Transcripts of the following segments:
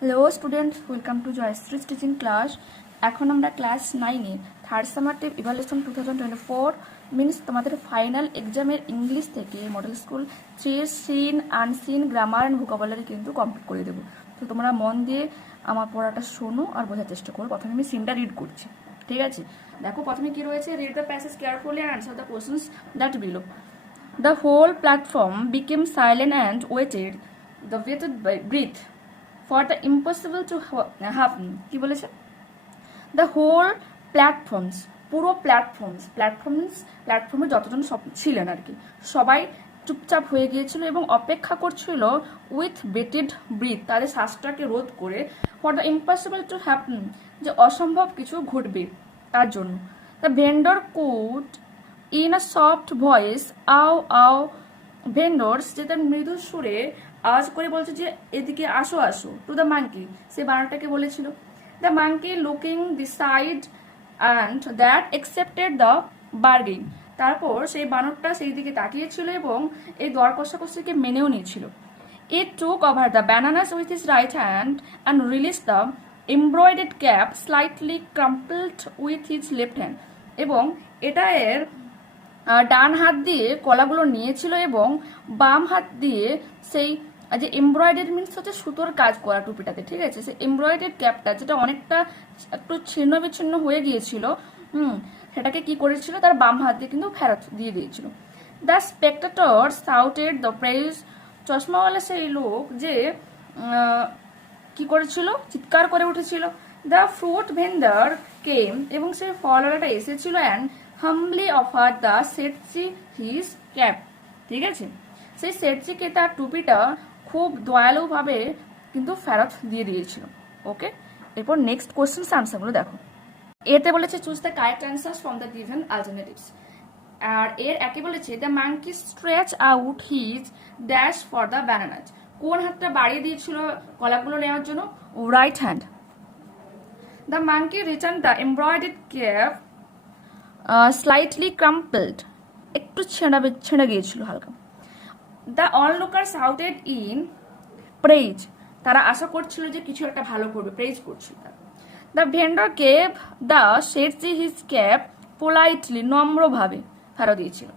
Hello student, welcome to Jayashree teaching class. এখন আমরা class 9-এ থার্ড সামারটিভ ইভালুয়েশন 2024 মিনস তোমাদের ফাইনাল এক্সামের ইংলিশ থেকে model school 3 seen unseen grammar and vocabulary কিন্তু কমপ্লিট করে দেবো। তো তোমরা মন দিয়ে আমার পড়াটা শোনো আর বোঝার চেষ্টা করো। প্রথমে আমি সিনটা রিড করছি, ঠিক আছে? দেখো প্রথমে কি রয়েছে, read the passage carefully and answer the questions that below. The whole platform became silent and waited the waited breath for the impossible to happen কি বলেছে, the whole platforms পুরো প্ল্যাটফর্মে যতজন সব ছিলেন আর কি, সবাই চুপচাপ হয়ে গিয়েছিল এবং অপেক্ষা করছিল উইথ বেটেড ব্রিথ, তাদের শ্বাসটাকে রোধ করে, for the impossible to happen যে অসম্ভব কিছু ঘটবে তার জন্য। The vendor code in a soft voice আও আও ভেন্ডর্স, যে তার মৃদু সুরে আওয়াজ করে বলছে যে এদিকে আসো আসো, টু দ্য মাঙ্কি, সে বানরটাকে বলেছিল। The monkey looking the side and that accepted the bargain, তারপর সেই বানরটা সেই দিকে তাকিয়েছিল এবং এই দর কষাকষিকে মেনেও নিয়েছিল। It took over the bananas with his right hand and release the embroidered cap slightly crumpled with his left hand, এবং এটা এর ডান হাত দিয়ে কলাগুলো নিয়েছিল এবং বাম হাত দিয়ে সেই যে এমব্রয়েডারি মিনস হচ্ছে সুতোর কাজ করা টুপিটাতে, ঠিক আছে, সেই এমব্রয়েডারি ক্যাপটা যেটা অনেকটা একটু ছিন্ন বিচ্ছিন্ন হয়ে গিয়েছিল, সেটাকে কি করেছিল, তার বাম হাত দিয়ে কিন্তু ফেরত দিয়ে দিয়েছিল। The spectator shouted the praise, চশমাওয়ালা সেই লোক যে কি করেছিল, চিৎকার করে উঠেছিল। দ্য ফ্রুট ভেন্ডার কেম, এবং সেই ফলওয়ালাটা এসেছিল and humbly offer the Sethji his cap, ঠিক আছে, সেই সেটসিকে তার টুপিটা খুব দয়ালুভাবে কিন্তু ফেরত দিয়ে দিয়েছিল। ওকে, এরপর নেক্সট কোয়েশ্চেন আনসারগুলো দেখো। এতে বলেছে choose the correct answers from the given alternatives, আর এর একে বলেছে the monkey stretch out his dash for the bananas, কোন হাতটা বাড়িয়ে দিয়েছিল কলাগুলো নেওয়ার জন্য, right hand. The monkey return the embroidered cap slightly crumpled, একটু ছেঁড়া গিয়েছিল হালকা। The onlooker shouted in praise, তারা আশা করছিল যে কিছু একটা ভালো করবে, প্রেজ করছিল তারা। The vendor gave the Sethji his cap politely, নম্রভাবে ফেরত দিয়েছিল।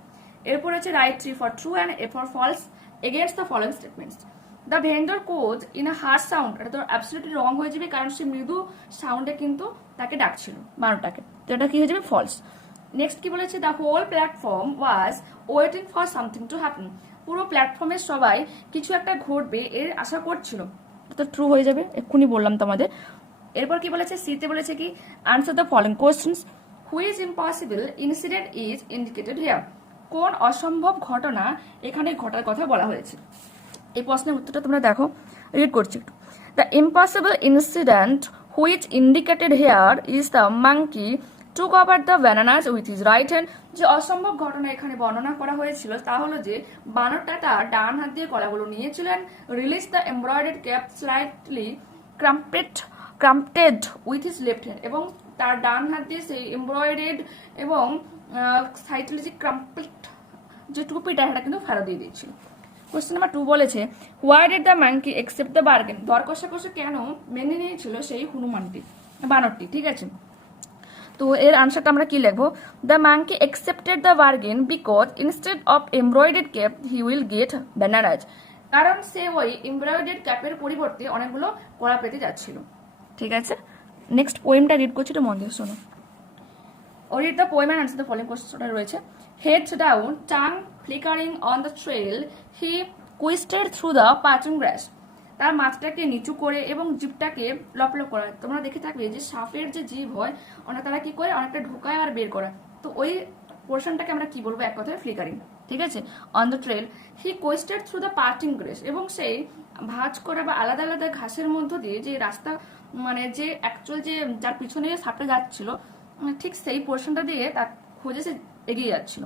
এরপর আছে write T for true and F for false against the following statements. The vendor coos in a hard sound, এটা তো অ্যাবসলিউটলি রং হয়ে যাবে কারণ সে মৃদু সাউন্ডে কিন্তু তাকে ডাকছিল বানরটাকে, তো এটা কি হয়ে যাবে, ফলস। নেক্সট কি বলেছে, the whole platform was waiting for something to happen, পুরো প্ল্যাটফর্মের সবাই কিছু একটা ঘটবে এর আশা করছিল, তো ট্রু হয়ে যাবে, এক্ষুনি বললাম তোমাদের। এরপর কি বলেছে, সিতে বলেছে কি answer the following questions, which impossible incident is indicated here, কোন অসম্ভব ঘটনা এখানে ঘটার কথা বলা হয়েছে। এই প্রশ্নের উত্তরটা তোমরা দেখো, রিড করছি একটু। The impossible incident which indicated hair is the monkey took over the bananas with his right hand, যে অসম্ভব ঘটনা এখানে বর্ণনা করা হয়েছিল তা হলো যে বানরটা তার ডান হাত দিয়ে কলাগুলো নিয়েছিলেন, release the embroidered cap slightly crumpled with his left hand, এবং তার ডান হাত দিয়ে সেই এমব্রয়েডেড এবং স্লাইটলি যে ক্রাম্পটেড যে টুপিটা সেটা কিন্তু ফেরত দিয়ে দিয়েছিল। কোয়েশ্চেন নাম্বার 2 বলেছে why did the monkey accept the bargain, দর কষাকষি কেন মেনে নিয়েছিল সেই বানরটি, ঠিক আছে। তো এর আনসারটা আমরা কি লিখবো, the monkey accepted the bargain because instead of embroidered cap he will get bananas, কারণ সে ওই এমব্রয়েডেড ক্যাপের পরিবর্তে অনেকগুলো কলা পেতে যাচ্ছিল, ঠিক আছে। নেক্সট পোয়েমটা রিড করছি, তো মন দিয়ে শোনো। Read the poem and answer the following questions রয়েছে। Head down, tongue flickering on the trail, he twisted through the parching grass. তার মাথাটাকে নিচু করে এবং জিভটাকে লপলপ করা, তোমরা দেখে থাকবে যে সাপের যে জিভ হয় অনেক তারা কি করে অনেকটা ঢোকায় আর বের করা, তো ওই পোর্শনটাকে আমরা কি বলবো, এক কথায় ফ্লিকারিং, ঠিক আছে। On the trail he quested through the parting grass, এবং সেই ভাঁজ করা বা আলাদা আলাদা ঘাসের মধ্য দিয়ে যে রাস্তা, মানে যে অ্যাকচুয়াল যে যার পিছনে সাপটা যাচ্ছিল ঠিক সেই পোর্শনটা দিয়ে তার খোঁজে সে এগিয়ে যাচ্ছিল।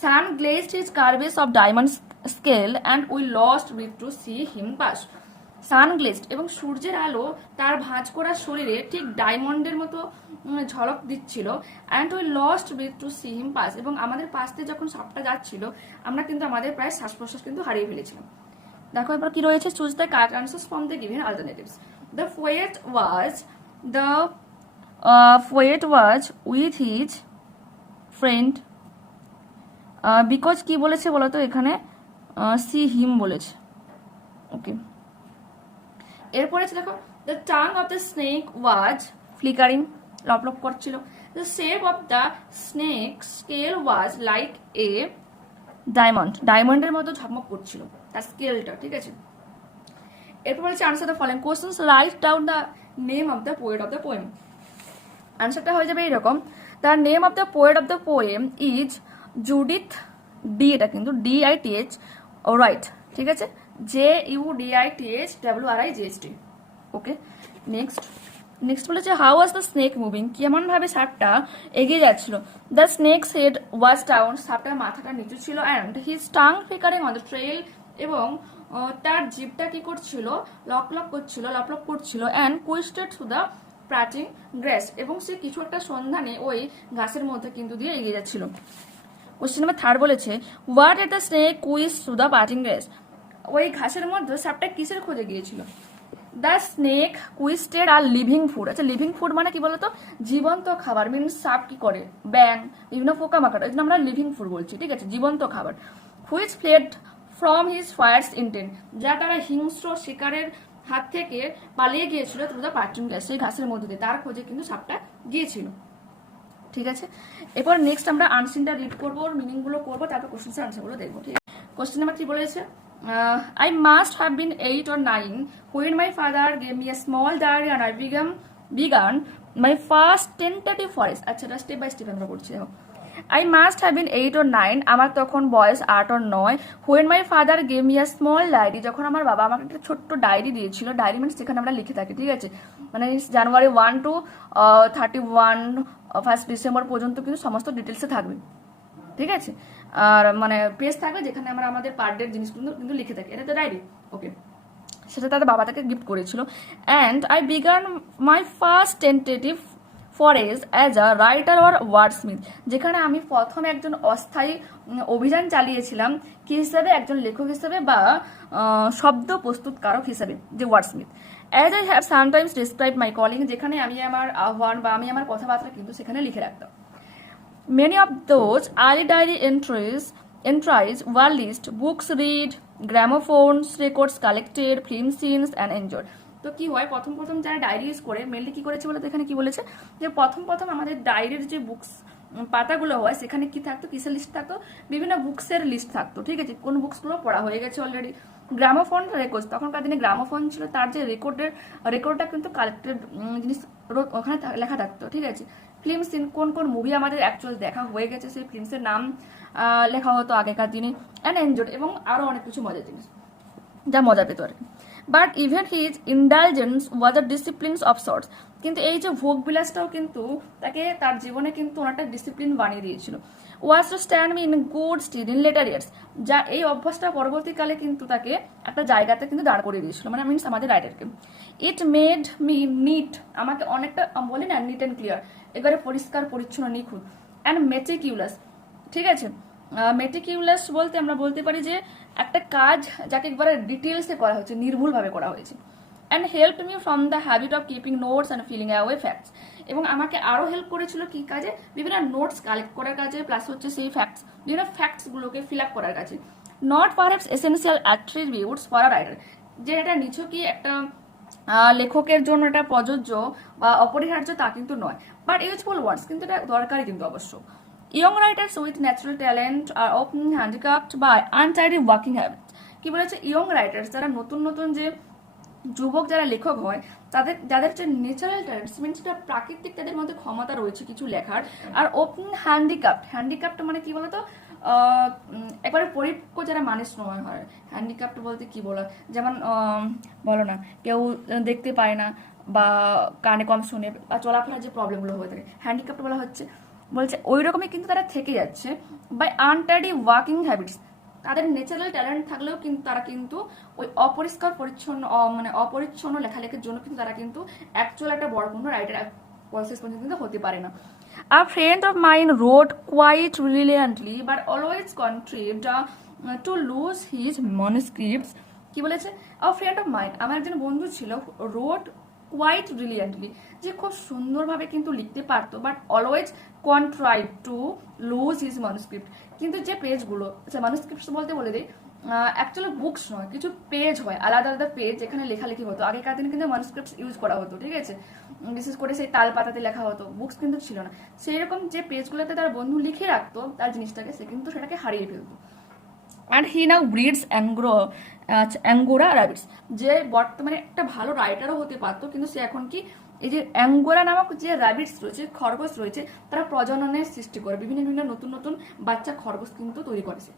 Sun glazed his curves of diamond scale and we lost with to see him pass, sun glazed, এবং সূর্যের আলো তার ভাঁজ করা শরীরে ঠিক ডায়মন্ডের মতো ঝলক দিচ্ছিল, and we lost with to see him pass, এবং আমাদের পাশ দিয়ে যখন সাপটা যাচ্ছিল আমরা কিন্তু আমাদের প্রায় শ্বাস প্রশ্বাস কিন্তু হারিয়ে ফেলেছিলাম। দেখো এবার কি রয়েছে, choose the correct answers from the given alternatives. The poet was with his friend because কি বলেছে বলতো এখানে, সি হিম বলেছে। ওকে, এরপরে দেখো the tongue of the snake was flickering, লপলপ করছিল। The shape of the snake scale was like a diamond, ডায়মন্ডের মতো ঝকমক করছিল তার স্কেলটা, ঠিক আছে। এরপর বলেছে answer the following questions, write down the name of the poet of the poem. আনসারটা হয়ে যাবে এইরকম, the name of the poet of the poem is Judith D, এটা কিন্তু DITH রাইট, ঠিক আছে, JUDITHWRIGHT। ওকে, নেক্সট বলেছে how was the snake moving, কেমন ভাবে সাপটা এগিয়ে যাচ্ছিল। The snake's head was down, সাপটার মাথাটা নিচু ছিল, and his tongue flickering on the trail, এবং তার জিভটা কি করছিল, লপলপ করছিল, অ্যান্ড কুইস্টেড টু দ্য প্রাচিং গ্রাস, এবং সে কিছু একটা সন্ধানে ওই ঘাসের মধ্যে কিন্তু দিয়ে এগিয়ে যাচ্ছিল। কোশ্চেন নাম্বার 3 বলেছে what at the snake quiz to the parching grass, ওই ঘাসের মধ্যে সাপটা কিসের খোঁজে গিয়েছিল। দ্য স্নেক কুইস্টেড আর লিভিং ফুড, আচ্ছা লিভিং ফুড মানে কি বলতো, জীবন্ত খাবার, মিনস সাপ কি করে, ব্যাং, বিভিন্ন পোকামাকড়, এই জন্য আমরা লিভিং ফুড বলছি, ঠিক আছে, জীবন্ত খাবার। Which fled from his fires intent, যা তারা হিংস্র শিকারের হাত থেকে পালিয়ে গিয়েছিল থ্রু দ্য পার্টিং গ্রাস, সেই ঘাসের মধ্যে দিয়ে তার খোঁজে কিন্তু সাপটা গিয়েছিল, ঠিক আছে। এরপর নেক্সট আমরা আনসিনটা রিড করবো, ওর মিনিং গুলো করবো, তারপর কোশ্চেন আনসারগুলো দেখবো, ঠিক আছে। কোশ্চেন নাম্বার 3 বলেছে I must have been 8 or 9 when my father gave me a small diary and I began my first tentative forest, আচ্ছা এটা স্টেপ বাই স্টেপ আমরা পড়ছি। দেখো I must have been 8 or 9, আমার তখন বয়স 8 or 9, when my father gave me a small diary, যখন আমার বাবা আমাকে একটা ছোট্ট ডায়েরি দিয়েছিল। ডায়েরি মিনস যেখানে আমরা লিখে থাকি, ঠিক আছে, মানে জানুয়ারি 1 to 31 1 ডিসেম্বর পর্যন্ত কিন্তু সমস্ত ডিটেলসে থাকবে, ঠিক আছে, আর মানে পেজ থাকবে যেখানে আমরা আমাদের পার ডের জিনিসগুলো কিন্তু লিখে থাকি, এটা তো ডায়েরি। ওকে, সেটা তাদের বাবা তাকে গিফট করেছিল। And I began my first tentative forays as a writer or wordsmith, যেখানে আমি প্রথম একজন অস্থায়ী অভিযান চালিয়েছিলাম কি হিসাবে, একজন লেখক হিসেবে বা শব্দ প্রস্তুতকারক হিসেবে, যে wordsmith. As I have sometimes describe my calling, যেখানে আমি আমার আহ্বান বা আমি আমার কথাবার্তা কিন্তু সেখানে লিখে রাখতাম। Many of those early diary entries were list, books read, gramophones, records collected, film scenes and enjoyed. তো কি হয়, প্রথম যারা ডায়েরি ইউজ করে মেনলি কি করেছে বলে, এখানে কি বলেছে যে প্রথম আমাদের ডায়েরির যে বুকস পাতাগুলো হয় সেখানে কি থাকতো, কিসের লিস্ট থাকতো, বিভিন্ন বুকসের লিস্ট থাকতো, ঠিক আছে, কোন বুকসগুলো পড়া হয়ে গেছে অলরেডি। গ্রামোফোন রেকর্ডস, তখনকার দিনে গ্রামোফোন ছিল, তার যে রেকর্ডটা কিন্তু কালেক্টেড জিনিস ওখানে লেখা থাকতো, ঠিক আছে। ফিল্ম সিন, কোন মুভি আমাদের অ্যাকচুয়াল দেখা হয়ে গেছে সেই ফিল্মসের নাম লেখা হতো আগেকার দিনে। অ্যান্ড এনজয়েড, এবং আরও অনেক কিছু মজার জিনিস যা মজা পেত আর কি। But even his indulgence was a disciplines of sorts, কিন্তু এই যে ভোগ বিলাসটাও কিন্তু তাকে তার জীবনে কিন্তু অনেকটা ডিসিপ্লিন বানিয়ে দিয়েছিল। Was to stand me in good stead in later years, যা এই অভ্যাসটা পরবর্তীকালে কিন্তু তাকে একটা জায়গাতে কিন্তু দাঁড় করিয়ে দিয়েছিল, মানে মিনস আমাদের রাইটারকে। ইট মেড মি নিট, আমাকে অনেকটা বলি না নিট অ্যান্ড ক্লিয়ার, এবারে পরিষ্কার পরিচ্ছন্ন নিখুঁত। অ্যান্ড মেটিকিউলাস, ঠিক আছে, মেটিকিউলাস বলতে আমরা বলতে পারি যে একটা কাজ যাকে একবারে ডিটেলসে করা হয়েছে, নির্ভুলভাবে করা হয়েছে। And help me from the habit of keeping notes and filing away facts, এবং আমাকে আরও হেল্প করেছিল কি কাজে, বিভিন্ন নোটস কালেক্ট করার কাজে, প্লাস হচ্ছে সেই বিভিন্ন ফ্যাক্টসগুলোকে ফিল আপ করার কাজে। Not perhaps essential attributes for a writer, যে এটা নিছকই একটা লেখকের জন্য এটা প্রযোজ্য বা অপরিহার্য তা কিন্তু নয়, বাট ইউজফুল ওয়ার্ডস, কিন্তু এটা দরকারি কিন্তু অবশ্য। Young writers with natural talent are often handicapped by untidy working habits, কি বলেছে, ইয়ং রাইটার্স যারা নতুন যে যুবক যারা লেখক হয় যাদের যে ন্যাচারাল ট্যালেন্ট মিনস প্রাকৃতিক তাদের মধ্যে ক্ষমতা রয়েছে কিছু লেখার, আর ওপেন হ্যান্ডিক্যাপ্ট মানে কি বলতো, একবারে পরিপক্ক যারা মানুষ নয় হয়। হ্যান্ডিক্যাপ্ট বলতে কি বলা, যেমন বলো না, কেউ দেখতে পায় না বা কানে কম শুনে বা চলাফেরার যে প্রবলেমগুলো হয়ে থাকে, হ্যান্ডিক্যাপ্ট বলা বলছে ওই রকমই কিন্তু তারা থেকে যাচ্ছে বাই আনটাইডি ওয়ার্কিং হ্যাবিটস, তাদের ন্যাচারাল ট্যালেন্ট থাকলেও কিন্তু তারা কিন্তু ওই অপরিচ্ছন্ন লেখালেখির জন্য কিন্তু তারা কিন্তু অ্যাকচুয়াল একটা বড় কোনো রাইটার প্রসেস পর্যন্ত কিন্তু হতে পারে না। A friend of mine wrote quite brilliantly but always contrived to lose his manuscripts কি বলেছে, আ ফ্রেন্ড অফ মাইন্ড, আমার একজন বন্ধু ছিল, রোড কোয়াইট ব্রিলিয়ান্টলি, যে খুব সুন্দরভাবে কিন্তু লিখতে পারতো, but always contrived to lose his manuscript, কিন্তু যে পেজগুলো, আচ্ছা ম্যানুস্ক্রিপ্ট বলতে বলে দিই, অ্যাকচুয়ালি বুকস নয়, কিছু পেজ হয়, আলাদা আলাদা পেজ যেখানে লেখালেখি হতো। আগেকার দিনে কিন্তু ম্যানুস্ক্রিপ্ট ইউজ করা হতো, ঠিক আছে, বিশেষ করে সেই তাল পাতাতে লেখা হতো, বুকস কিন্তু ছিল না। সেই রকম যে পেজগুলোতে তার বন্ধু লিখে রাখতো তার জিনিসটাকে, সে কিন্তু সেটাকে হারিয়ে ফেলতো। And he now breeds angora rabbits, যে বর্তমানে একটা ভালো রাইটারও হতে পারতো, কিন্তু সে এখন কি এই যে অ্যাঙ্গোরা নামক যে র্যাবিটস রয়েছে, খরগোশ রয়েছে, তারা প্রজননের সৃষ্টি করে, বিভিন্ন বিভিন্ন নতুন নতুন বাচ্চা খরগোশ কিন্তু তৈরি করেছে,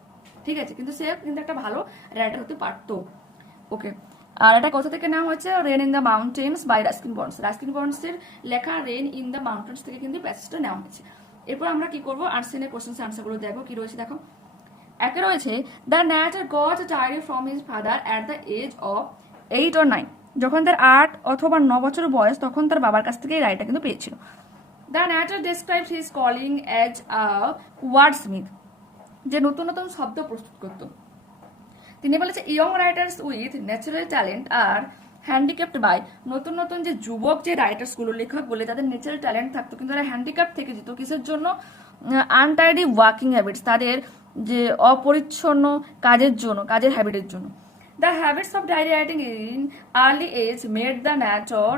ঠিক আছে, কিন্তু সে কিন্তু একটা ভালো রাইটার হতে পারতো। ওকে, আর এটা কোথা থেকে নেওয়া হচ্ছে, rain in the mountains by Ruskin Bond's, Ruskin বন্ডসের লেখা রেন ইন দ্য মাউন্টেন্স থেকে কিন্তু প্যাসেজটা নেওয়া হয়েছে। এরপর আমরা কি করবো, আর্টসেনের কোশ্চেন আনসারগুলো দেখো কি রয়েছে। দেখো, একে রয়েছে, the nature got a diary from his father at the age of 8 or 9, যখন তার 8 অথবা 9 বছর বয়স, তখন তার বাবার কাছ থেকে এই রাইটা কিন্তু পেয়েছিল। The nature describe his calling as a wordsmith, যে নতুন নতুন শব্দ প্রস্তুত করত। তিনি বলেছে, young writers with natural talent আর হ্যান্ডিক্যাপ্ট বাই, নতুন নতুন যে যুবক যে রাইটার্সগুলো, লেখক বলে, তাদের ন্যাচারাল ট্যালেন্ট থাকতো, কিন্তু তারা হ্যান্ডিক্যাপ্ট থেকে যেত কিসের জন্য, আনটাইডি ওয়ার্কিং হ্যাবিটস, তাদের যে অপরিচ্ছন্ন কাজের জন্য, কাজের হ্যাবিটের জন্য। The habits of diary writing in early age made the nature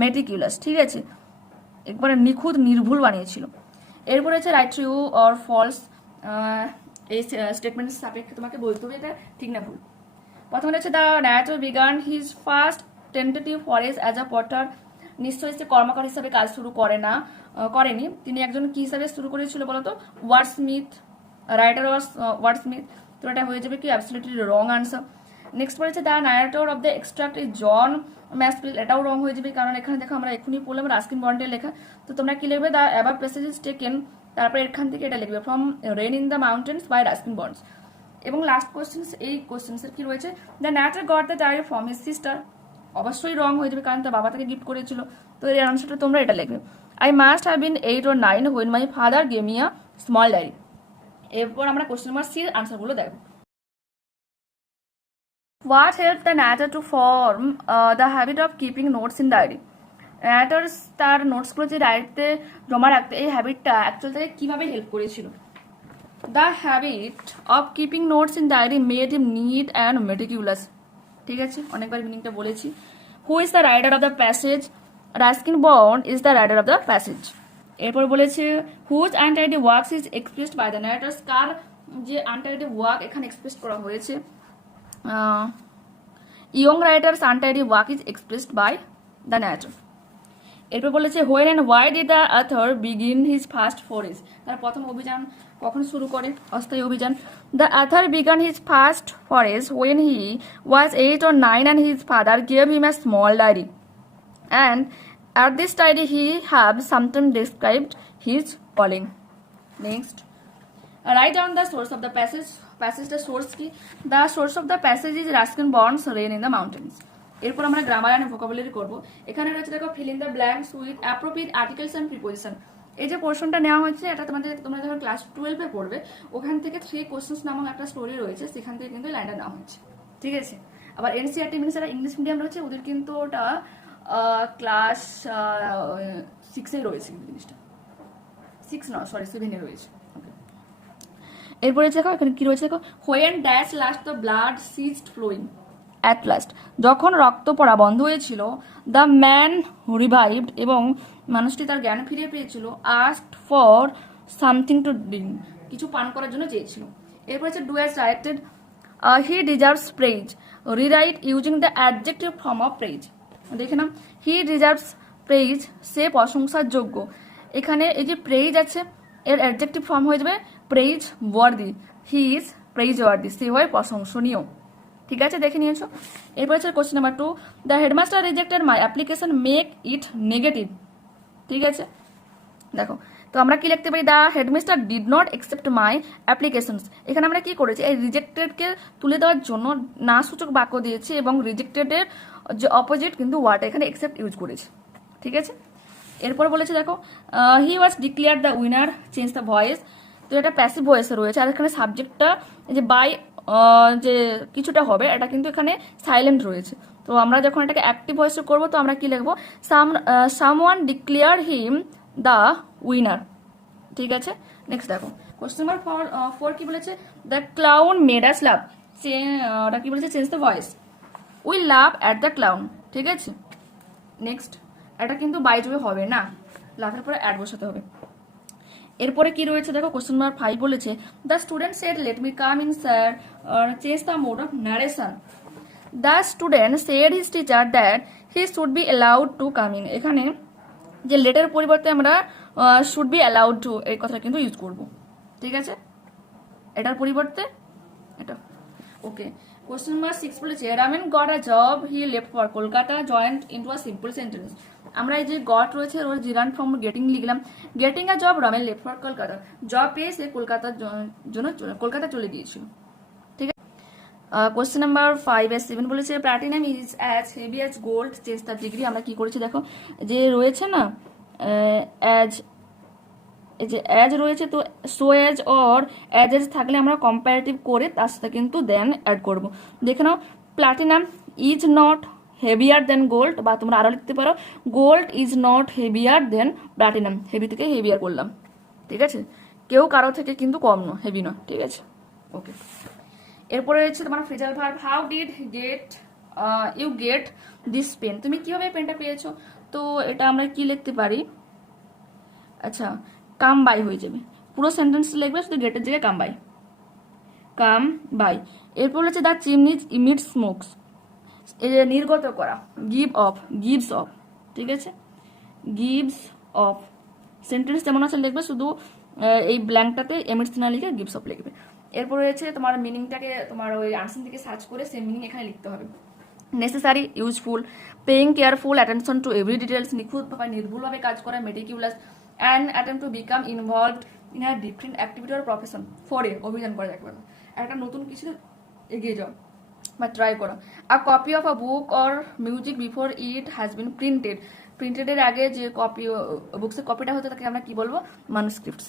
meticulous, ঠিক আছে, একবারে নিখুঁত নির্ভুল বানিয়েছিল। এরপরে হচ্ছে রাইট ট্রু অর ফলস, এই স্টেটমেন্টের সাপেক্ষে তোমাকে বলতে হবে এটা ঠিক না ভুল। প্রথমে হচ্ছে, the narrator began his first tentative forays as a Potter, নিশ্চয়ই সে কর্মকার হিসাবে কাজ শুরু করেনি, তিনি একজন কি হিসাবে শুরু করেছিল বলতো, ওয়ার্ডসমিথ, রাইটার ওয়ার্ডসমিথ, তো এটা হয়ে যাবে কি অ্যাবসলিউটলি রং আনসার। নেক্সট পড়েছে, the narrator of the extract is John Masefield, এটাও রং হয়ে যাবে, কারণ এখানে দেখো আমরা এখনই পড়লাম রাস্কিন বন্ডের লেখা, তো তোমরা কি লিখবে, the above passage is taken, তারপরে এখান থেকে এটা লিখবে from rain in the mountains by Ruskin Bonds. এবং লাস্ট কোয়েশ্চেন, এই কোয়েশ্চেন্সের কি রয়েছে, the narrator got the diary from his sister, অবশ্যই রং হয়ে যাবে, কারণ তার বাবা তাকে গিফট করেছিল, তো এর আনসারটা তোমরা এটা লিখবে, I must have been 8 or 9 when my father gave me a small diary। এরপর আমরা কোয়েশ্চেন নাম্বার সি আনসারগুলো দেখব। What help the narrator to form the habit of keeping notes in diary, narrator তার নোটসগুলো যে ডায়েরিতে জমা রাখতে, এই হ্যাবিটটা অ্যাকচুয়ালি তাকে কীভাবে হেল্প করেছিল। The habit of keeping notes in diary made him neat and meticulous, ঠিক আছে, অনেকবার মিনিংটা বলেছি। Who is the writer of the passage, Ruskin Bond is the writer of the passage. এরপর বলেছে, whose untidy works is expressed by the narrators, কার যে untidy work এখানে এক্সপ্রেস করা হয়েছে, young writers untidy work is expressed by the narrator. এরপর বলেছে, when and why did the author begin his first forage, তার প্রথম অভিযান কখন শুরু করে, অস্থায়ী অভিযান। The author began his first forage when he was 8 or 9 and his father gave him a small diary, and at this diary he have sometimes described his calling. Next, write down the source of the passage. Passage the source কি, the source of the passage is Ruskin Bond's Rain in the Mountains. এরপর আমরা grammar and vocabulary করব। এখানে রয়েছে দেখো, fill in the blanks with appropriate articles and preposition. এই যে পোর্শনটা নেওয়া হয়েছে, এটা তোমরা যখন ক্লাস 12-এ পড়বে, ওখান থেকে 3 কোশ্চেন্স নামক একটা স্টোরি রয়েছে, সেখান থেকে কিন্তু লাইনটা নেওয়া হয়েছে, ঠিক আছে। আবার এনসিআরটি মিনস যারা ইংলিশ মিডিয়াম রয়েছে, ওদের কিন্তু ওটা ক্লাস 6-এ রয়েছে, কিন্তু জিনিসটা 6 না, সরি 7-এ রয়েছে। এরপরে দেখো এখানে কি রয়েছে, দেখো, when dash last the blood ceased flowing, at last, যখন রক্ত পড়া বন্ধ হয়েছিল, দ্য ম্যান রিভাইভড, এবং মানুষটি তার জ্ঞান ফিরে পেয়েছিল, asked for something to drink, কিছু পান করার জন্য চেয়েছিল। এরপর হচ্ছে, do as directed he deserves praise, rewrite using the adjective form of praise. দেখে না, হি ডিজার্ভস প্রেজ, সে প্রশংসার যোগ্য, এখানে এই যে প্রেজ আছে, এর অ্যাডজেক্টিভ ফর্ম হয়ে যাবে praiseworthy, he is praiseworthy, সে হয় প্রশংসনীয়, ঠিক আছে, দেখে নিয়েছো। এরপর হচ্ছে question number 2, the headmaster rejected my application make it negative, ঠিক আছে। দেখো, তো আমরা কি লিখতে পারি, the headmaster did not accept my applications, এখানে আমরা কি করেছি, এই রিজেক্টেডকে তুলে দেওয়ার জন্য না সূচক বাক্য দিয়েছি, এবং রিজেক্টেডের যে অপোজিট কিন্তু ওয়ার্ড এখানে অ্যাকসেপ্ট ইউজ করেছি, ঠিক আছে। এরপর বলেছে, দেখো, he was declare the winner change the voice, তো এটা প্যাসিভ ভয়েসে রয়েছে, আর এখানে সাবজেক্টটা যে বাই যে কিছুটা হবে এটা কিন্তু এখানে সাইলেন্ট রয়েছে। তো আমরা যখন এটাকে অ্যাক্টিভ ভয়েসে করবো তো আমরা কি লিখবো, someone declare him the winner. ঠিক আছে, নেক্সট দেখো কোশ্চেন নাম্বার 4 কি বলেছে, দ্য ক্লাউন মেড আস লাভ, ওটা কি বলেছে, change the voice, we love at the clown. ঠিক আছে, নেক্সট এটা কিন্তু বাই দ্য ওয়ে হবে না, লাভের পরে অ্যাড বসাতে হবে। এরপরে কি রয়েছে দেখো কোশ্চেন নাম্বার 5 বলেছে, the student said let me come in sir, change the mode of narration. The student said his teacher that he should be allowed to come in, এখানে যে লেটের পরিবর্তে আমরা শুড বি অ্যালাউড টু এই কথা কিন্তু use করব। ঠিক আছে, এটার পরিবর্তে এটা। ওকে, কোশ্চেন নাম্বার 6 বলেছে, ramen got a job he left for Kolkata joint into a simple sentence. আমরা এই যে গট রয়েছে ওর জিরান ফ্রম গেটিং লিখলাম, getting a job ramen left for Kolkata, job পেয়ে সে কলকাতার জন্য কলকাতা চলে গিয়েছিল। ঠিক আছে, কোশ্চেন নাম্বার 5 আর 7 বলেছে, platinum is as heavy as gold, change the degree. আমরা কি করেছি দেখো, যে রয়েছে না অ্যাজ, এই যে অ্যাজ রয়েছে তো so as or as as থাকলে আমরা কম্পারেটিভ করে তার সাথে কিন্তু দেন অ্যাড করব। দেখে নাও, platinum is not heavier than gold, বা তোমরা আরও লিখতে পারো gold is not heavier than platinum, heavy থেকে হেভিয়ার করলাম। ঠিক আছে, কেউ কারো থেকে কিন্তু কম নয়, হেভি নয়। ঠিক আছে, ওকে। এরপরে রয়েছে তোমার phrasal verb, how did you get this pen, তুমি কিভাবে পেনটা পেয়েছো। তো এটা আমরা কি লিখতে পারি, আচ্ছা কাম বাই হয়ে যাবে, পুরো সেন্টেন্স লিখবে শুধু গেটের জায়গায় কাম বাই, কাম বাই। এরপর হচ্ছে দ্য চিমনিজ ইমিট স্মোকস, এই যে নির্গত করা, গিভ অফ, গিভস অফ। ঠিক আছে, গিভস অফ, সেন্টেন্স যেমন আছে লিখবে শুধু এই ব্ল্যাঙ্কটাতে এমিটস না লিখে গিভস অফ লিখবে। এরপর রয়েছে তোমার মিনিংটাকে তোমার ওই আনসার থেকে সার্চ করে সেই মিনিং এখানে লিখতে হবে। Necessary, useful, paying careful attention to every details, নিখুঁতভাবে নির্ভুলভাবে কাজ করা, meticulous, and attempt to become involved in a different activity or profession, ফরে অভিযান করা যাকে বলে, একটা নতুন কিছু এগিয়ে যাও বা ট্রাই করা। A copy of a book or music before it has been printed, প্রিন্টেডের আগে যে কপি বুকসের কপিটা হতো তাকে আমরা কি বলবো, ম্যানুস্ক্রিপ্টস।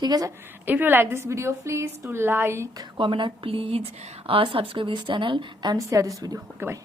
ঠিক আছে, if you like this video please to like, comment আর please subscribe this channel and share this video. Okay, by.